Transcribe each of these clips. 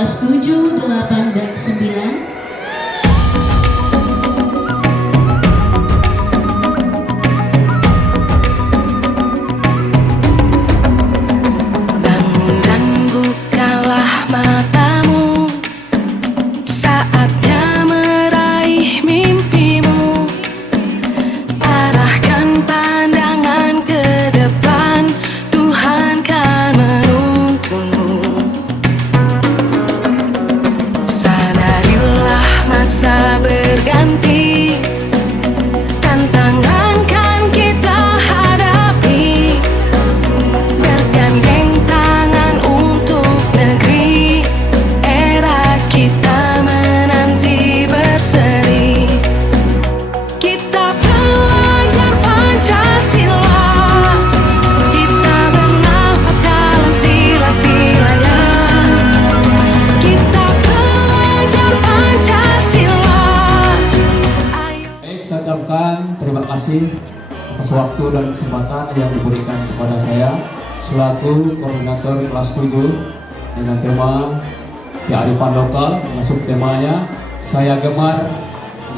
kelas 7, 8, dan 9. Berganti, tantangan kan kita hadapi, bergandeng tangan untuk negeri, era kita menanti berseri. Kita pelajar Pancasila, kita bernafas dalam sila-silanya. Kita pelajar Pancasila. Saya ucapkan terima kasih atas waktu dan kesempatan yang diberikan kepada saya selaku koordinator kelas 7 dengan tema kearifan lokal. Masuk temanya saya gemar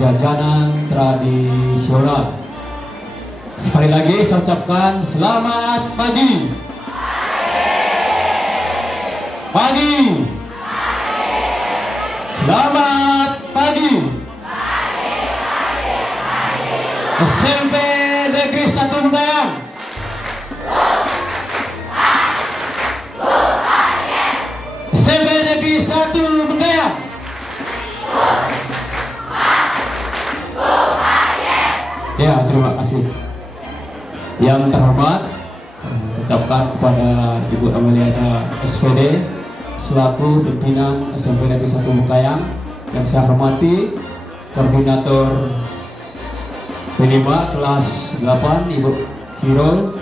jajanan tradisional. Sekali lagi saya ucapkan selamat pagi. Pagi. Selamat pagi. SMP Negeri 1 Bengkayang. SMP Negeri 1 Bengkayang. Ya, terima kasih. Yang terhormat, saya ucapkan kepada Ibu Ameliana SPD selaku pimpinan SMP Negeri 1 Bengkayang. Yang saya hormati koordinator P5 kelas 8 Ibu Firol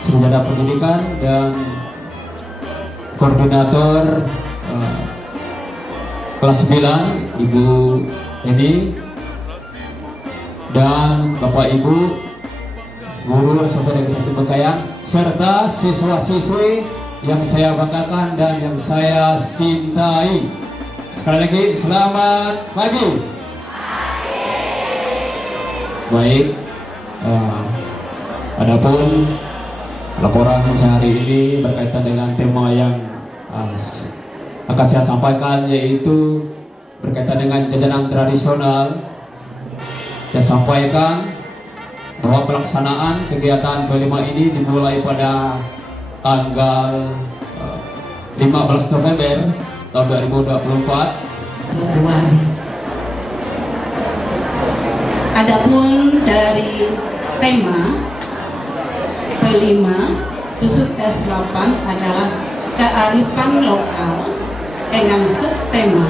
Sarjana Pendidikan dan koordinator kelas 9 Ibu Eni dan Bapak Ibu guru SMP Negeri 1 Bengkayang serta siswa-siswi yang saya banggakan dan yang saya cintai. Sekali lagi selamat pagi. Baik, adapun laporan sehari ini berkaitan dengan tema yang akan saya sampaikan, yaitu berkaitan dengan jajanan tradisional. Saya sampaikan bahwa pelaksanaan kegiatan kelima ini dimulai pada tanggal 15 November tahun 2024. Adapun dari tema kelima khusus S8 adalah kearifan lokal dengan subtema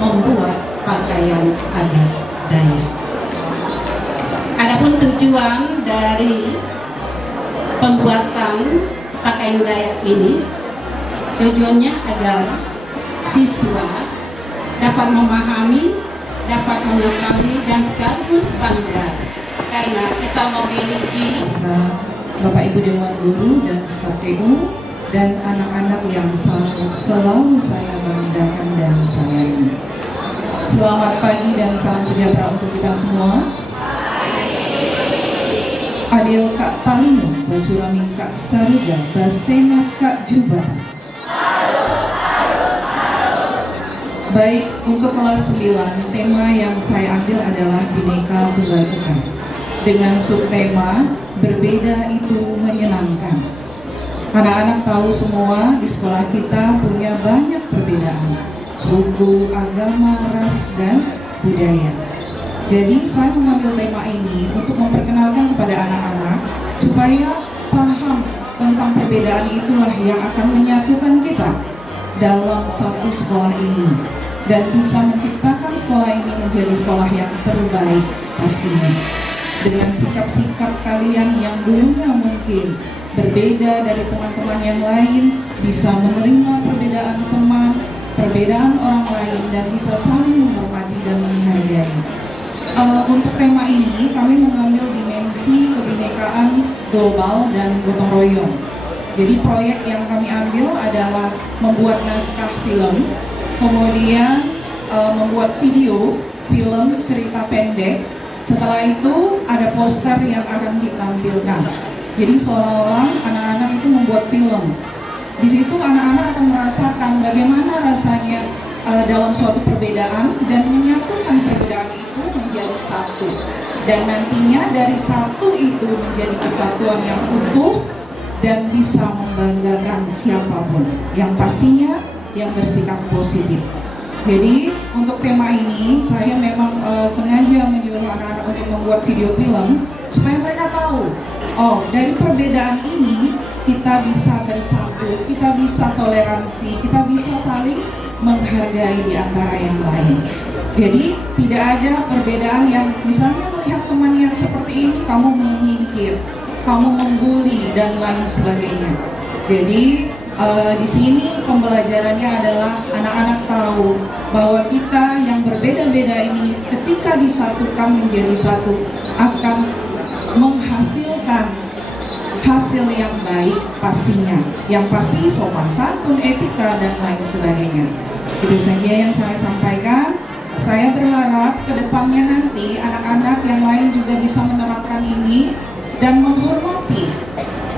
membuat pakaian adat Dayak. Adapun tujuan dari pembuatan pakaian Dayak ini, tujuannya agar siswa dapat memahami, dapat mengetahui dan sekaligus bangga karena kita memiliki Bapak Ibu Dewan Guru dan staf TU dan anak-anak yang selalu saya banggakan dan sayangi. Selamat pagi dan salam sejahtera untuk kita semua. Adil Kak Palino, Bajuramin Kak Saruga, Basena Kak Jubatan. Baik, untuk kelas 9, tema yang saya ambil adalah Bhinneka Tunggal Ika. Dengan subtema, berbeda itu menyenangkan. Anak-anak tahu semua di sekolah kita punya banyak perbedaan. Suku, agama, ras, dan budaya. Jadi saya mengambil tema ini untuk memperkenalkan kepada anak-anak supaya paham tentang perbedaan itulah yang akan menyatukan kita dalam satu sekolah ini. Dan bisa menciptakan sekolah ini menjadi sekolah yang terbaik pastinya. Dengan sikap-sikap kalian yang dulunya mungkin berbeda dari teman-teman yang lain, bisa menerima perbedaan teman, perbedaan orang lain, dan bisa saling menghormati dan menghargai. Untuk tema ini kami mengambil dimensi kebinekaan global dan gotong royong. Jadi proyek yang kami ambil adalah membuat naskah film, kemudian membuat video film cerita pendek. Setelah itu ada poster yang akan ditampilkan. Jadi seolah-olah anak-anak itu membuat film. Di situ anak-anak akan merasakan bagaimana rasanya dalam suatu perbedaan dan menyatukan perbedaan itu menjadi satu. Dan nantinya dari satu itu menjadi kesatuan yang utuh dan bisa membanggakan siapapun. Yang pastinya yang bersikap positif. Jadi untuk tema ini saya memang sengaja menyuruh anak-anak untuk membuat video film supaya mereka tahu, oh dari perbedaan ini kita bisa bersatu, kita bisa toleransi, kita bisa saling menghargai di antara yang lain. Jadi tidak ada perbedaan yang misalnya melihat teman yang seperti ini kamu menyingkir, kamu membuli dan lain sebagainya. Jadi di sini pembelajarannya adalah anak-anak tahu bahwa kita yang berbeda-beda ini ketika disatukan menjadi satu akan menghasilkan hasil yang baik pastinya. Yang pasti sopan santun, etika dan lain sebagainya. Itu saja yang saya sampaikan. Saya berharap kedepannya nanti anak-anak yang lain juga bisa menerapkan ini dan menghormati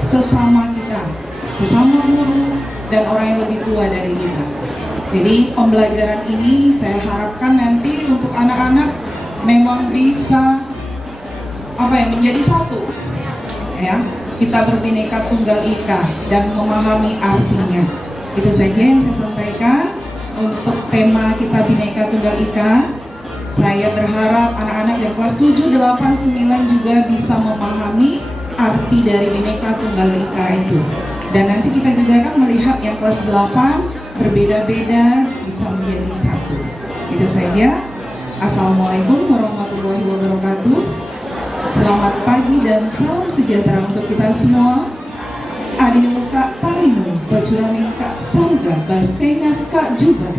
sesama kita, sesama guru dan orang yang lebih tua dari kita. Jadi pembelajaran ini saya harapkan nanti untuk anak-anak memang bisa menjadi satu, ya. Kita berbineka tunggal ika dan memahami artinya. Itu saja yang saya sampaikan untuk tema kita Bhinneka Tunggal Ika. Saya berharap anak-anak yang kelas 7, 8, 9 juga bisa memahami arti dari Bhinneka Tunggal Ika itu. Dan nanti kita juga akan melihat yang kelas 8 berbeda-beda bisa menjadi satu. Itu saja. Assalamualaikum warahmatullahi wabarakatuh. Selamat pagi dan salam sejahtera untuk kita semua. Adil Kak Tarino, Bacuramin Kak Saruga, Basengan Kak Juban.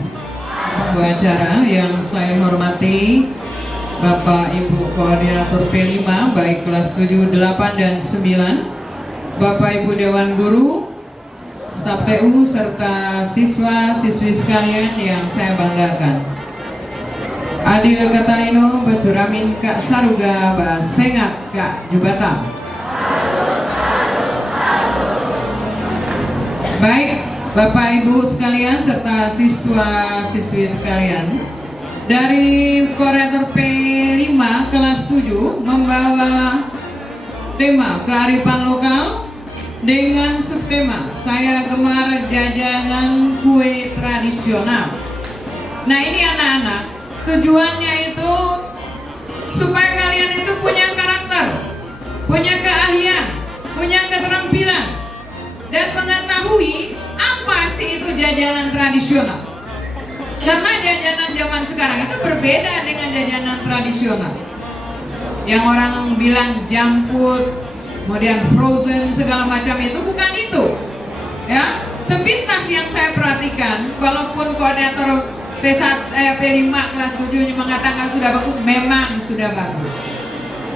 Pembawa acara yang saya hormati Bapak Ibu Koordinator P5 baik kelas 7, 8 dan 9, Bapak Ibu Dewan Guru, staf TU serta siswa-siswi sekalian yang saya banggakan. Adil Kak Tarino, Bacuramin Kak Saruga, Basengan Kak Jubatan. Baik, Bapak Ibu sekalian serta siswa-siswi sekalian, dari koordinator P5 kelas 7 membawa tema kearifan lokal dengan subtema Saya Gemar Jajanan Kue Tradisional. Nah ini anak-anak, tujuannya itu supaya kalian itu punya karakter, punya keahlian, punya keterampilan, dan mengetahui apa sih itu jajanan tradisional. Karena jajanan zaman sekarang itu berbeda dengan jajanan tradisional. Yang orang bilang junk food, kemudian frozen segala macam itu bukan itu. Ya, sepintas yang saya perhatikan, walaupun koordinator P5 kelas 7 mengatakan sudah bagus, memang sudah bagus.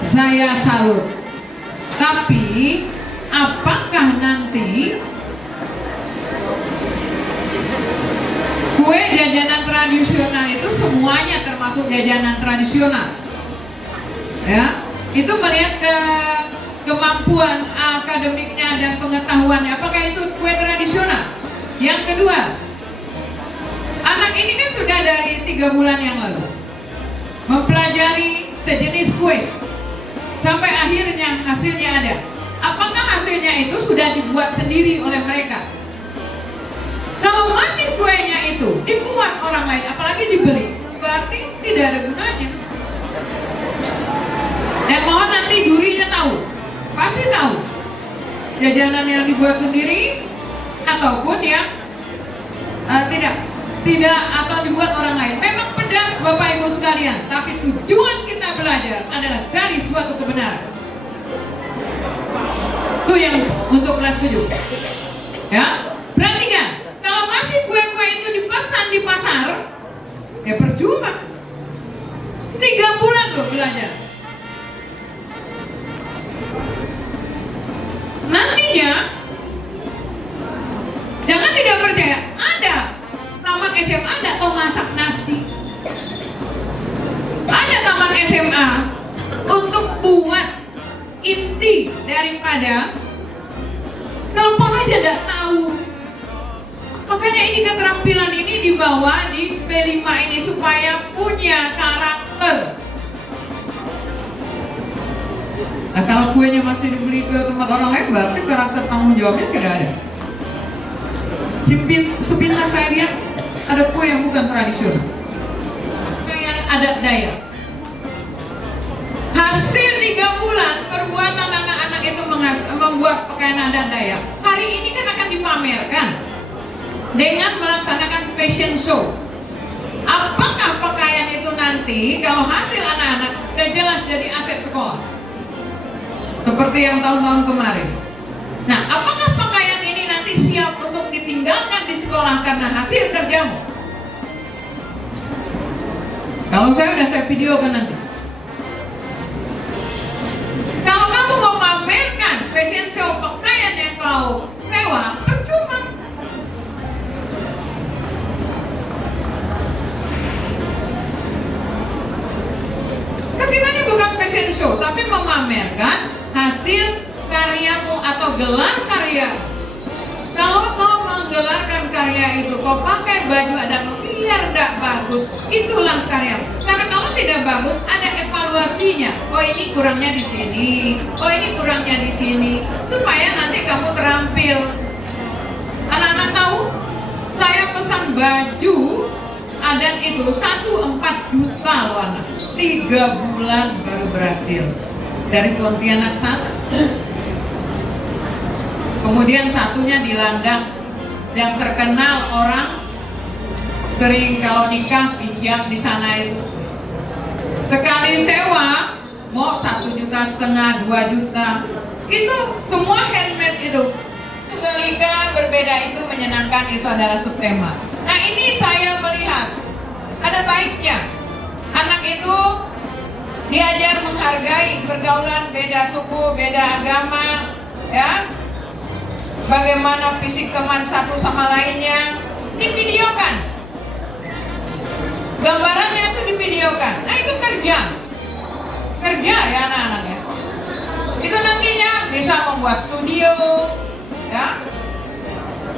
Saya salut. Tapi apakah nanti kue jajanan tradisional itu semuanya termasuk jajanan tradisional? Ya, itu melihat ke kemampuan akademiknya dan pengetahuannya. Apakah itu kue tradisional? Yang kedua, anak ini kan sudah dari 3 bulan yang lalu mempelajari sejenis kue sampai akhirnya hasilnya ada. Apakah hasilnya itu sudah dibuat sendiri oleh mereka? Kalau masih kuenya itu dibuat orang lain, apalagi dibeli, berarti tidak ada gunanya. Dan mohon nanti jurinya tahu, pasti tahu jajanan yang dibuat sendiri ataupun yang tidak atau dibuat orang lain. Memang pedas Bapak Ibu sekalian, tapi tujuan kita belajar adalah cari suatu kebenaran. Itu yang untuk kelas 7. Ya, perhatikan, kalau masih kue-kue itu dipesan di pasar, ya percuma. 3 bulan loh belajar. Nantinya, jangan tidak percaya, ada keterampilan ini dibawa di P5 ini supaya punya karakter. Nah, kalau kuenya masih dibeli ke tempat orang lain, berarti karakter tanggung jawabnya tidak ada. Sepintas saya lihat ada kue yang bukan tradisional, yang adat Dayak. Hasil 3 bulan perbuatan anak-anak itu membuat pakaian adat Dayak, hari ini kan akan dipamerkan dengan melaksanakan fashion show. Apakah pakaian itu nanti kalau hasil anak-anak udah jelas jadi aset sekolah seperti yang tahun-tahun kemarin? Nah, apakah pakaian ini nanti siap untuk ditinggalkan di sekolah karena hasil kerjamu? Kalau saya videokan nanti. Kalau kamu mau memamerkan fashion show pakaian yang kau mewah, percuma. Kan kita ini bukan fashion show, tapi memamerkan hasil karyamu atau gelar karya. Kalau kau menggelarkan karya itu, kau pakai baju adat biar tidak bagus, itulah karya. Karena kalau tidak bagus, ada evaluasinya. Oh, ini kurangnya di sini, oh ini kurangnya di sini, supaya nanti kamu terampil. Anak-anak tahu, saya pesan baju adat itu 1,4 juta loh anak. 3 bulan baru berhasil. Dari Pontianak sana. Kemudian satunya di Landang, yang terkenal orang sering kalau nikah pinjam di sana itu. Sekali sewa mau 1,5 juta, 2 juta. Itu semua handmade itu. Tunggal Ika berbeda itu menyenangkan, itu adalah subtema. Nah, ini saya melihat ada baiknya anak itu diajar menghargai pergaulan beda suku, beda agama, ya. Bagaimana fisik teman satu sama lainnya, divideokan. Gambarannya itu divideokan. Nah, itu kerja ya anak-anak ya. Itu nantinya bisa membuat studio, ya.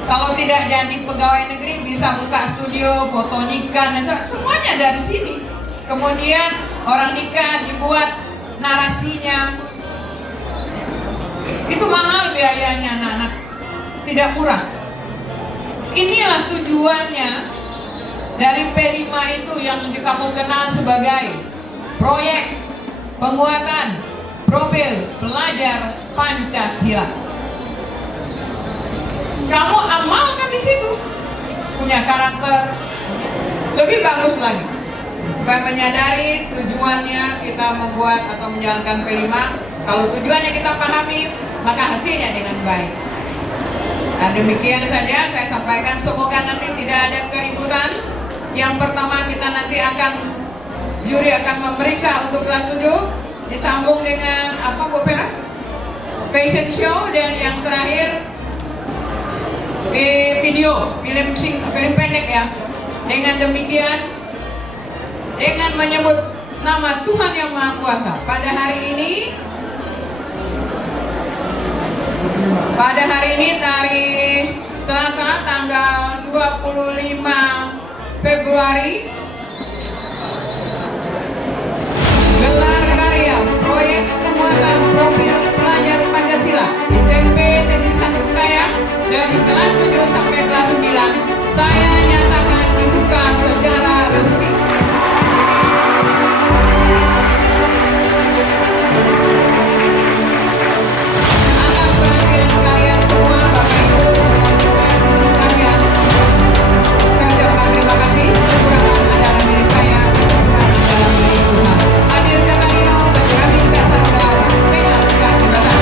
Kalau tidak jadi pegawai negeri bisa buka studio, foto nikah, semuanya dari sini. Kemudian orang nikah dibuat narasinya. Itu mahal biayanya anak-anak, tidak murah. Inilah tujuannya dari P5 itu yang kamu kenal sebagai proyek penguatan profil pelajar Pancasila. Kamu amalkan di situ, punya karakter lebih bagus lagi. Supaya menyadari tujuannya kita membuat atau menjalankan P5. Kalau tujuannya kita pahami, maka hasilnya dengan baik. Nah, demikian saja saya sampaikan. Semoga nanti tidak ada keributan. Yang pertama kita nanti juri akan memeriksa untuk kelas 7, disambung dengan apa Bu Pera? Fashion show, dan yang terakhir video, film pendek ya. Dengan demikian, dengan menyebut nama Tuhan Yang Maha Kuasa, pada hari ini tarikh Selasa tanggal 25 Februari, gelar karya proyek penguatan profil pelajar Pancasila SMP Negeri 1 Kayang dari kelas 7 sampai kelas 9 saya nyatakan dibuka secara resmi. Atas perhatian kalian semua, Bapak Ibu, saya ucapkan terima kasih. Kekurangan adalah diri saya, kesempurnaan dalam diri Tuhan. Adil Katalino, Berkami Kasarga, Sena Tegak Jembatan.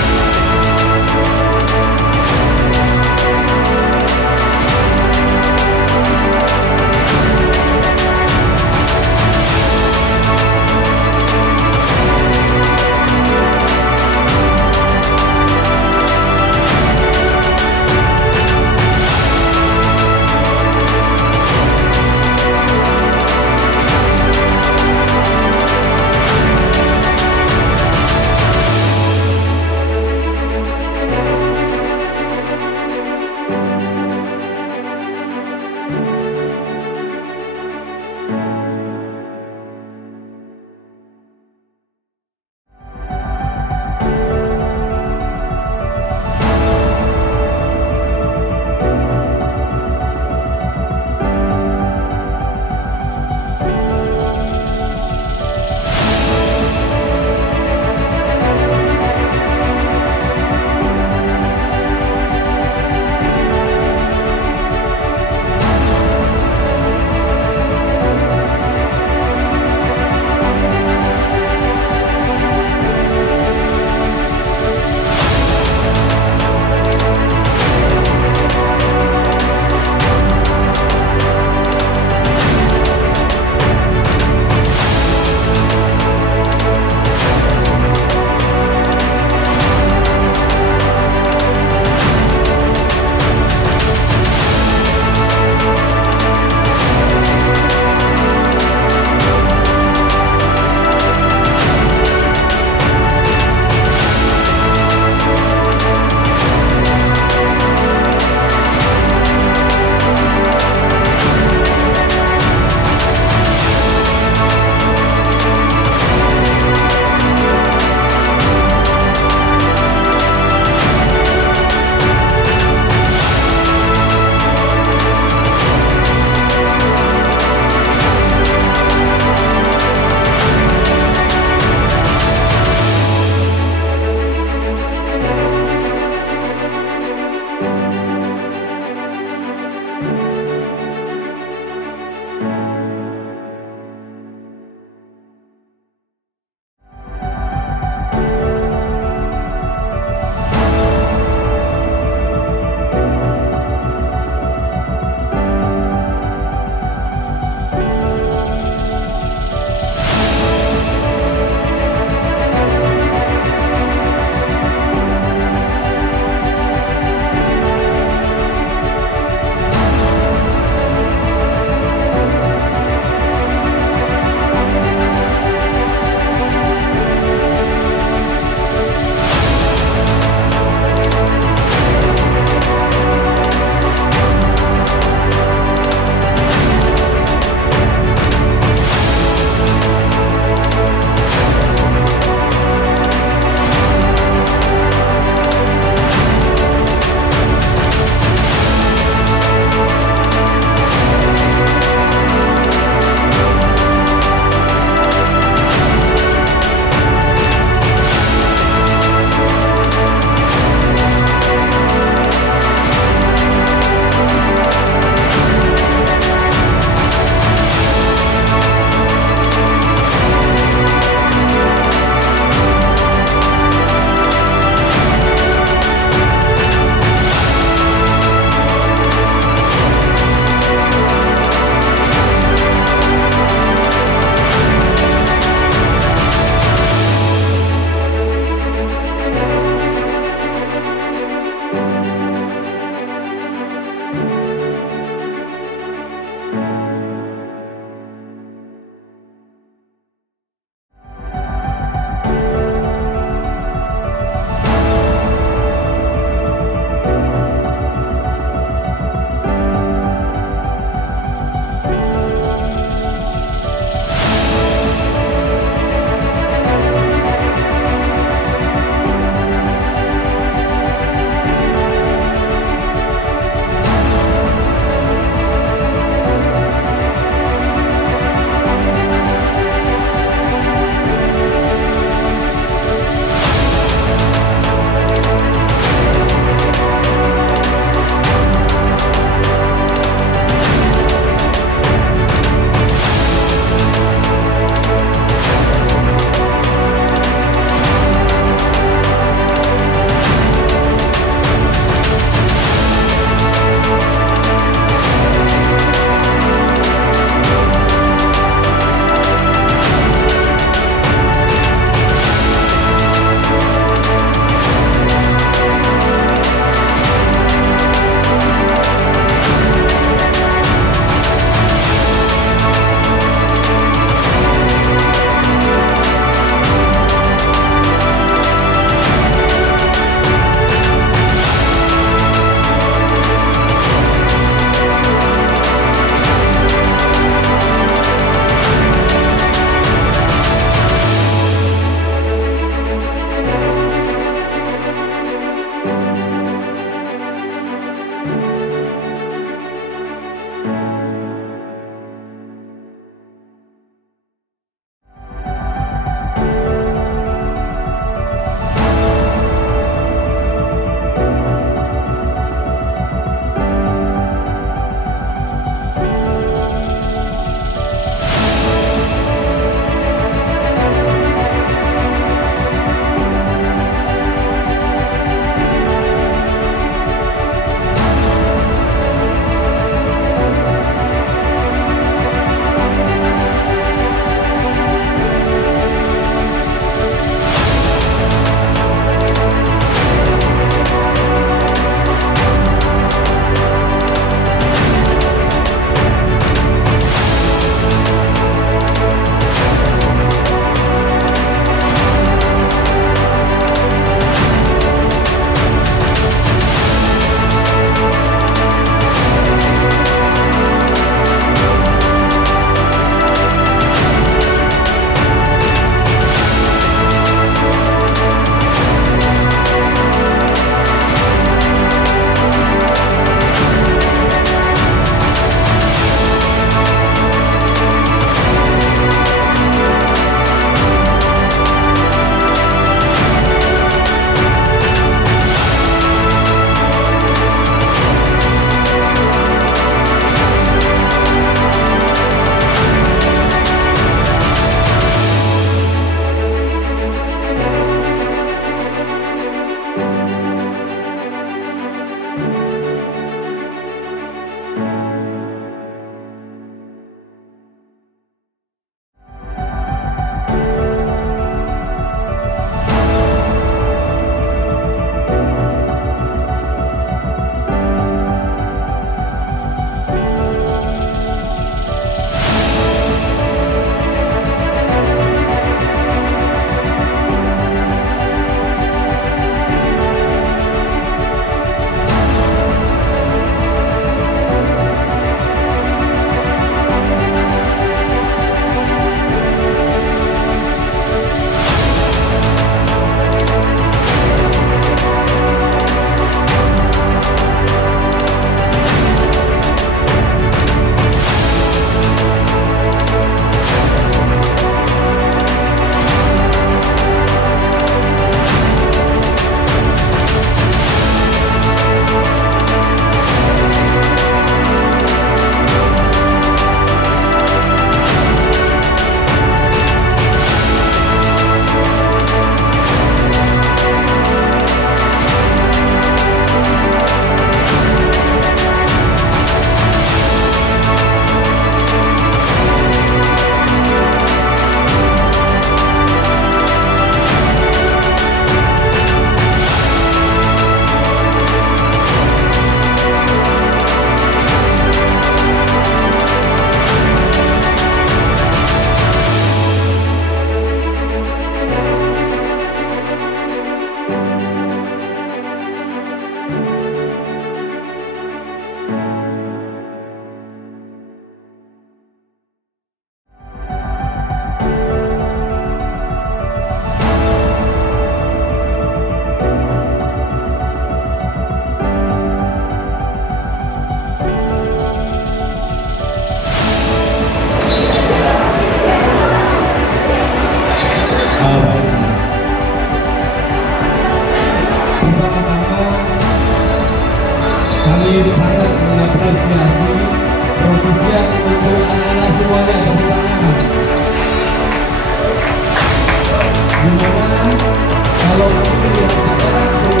Kalau kami melihat secara langsung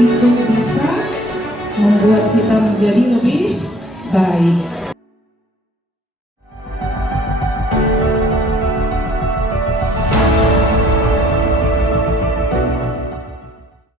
itu bisa membuat kita menjadi lebih baik.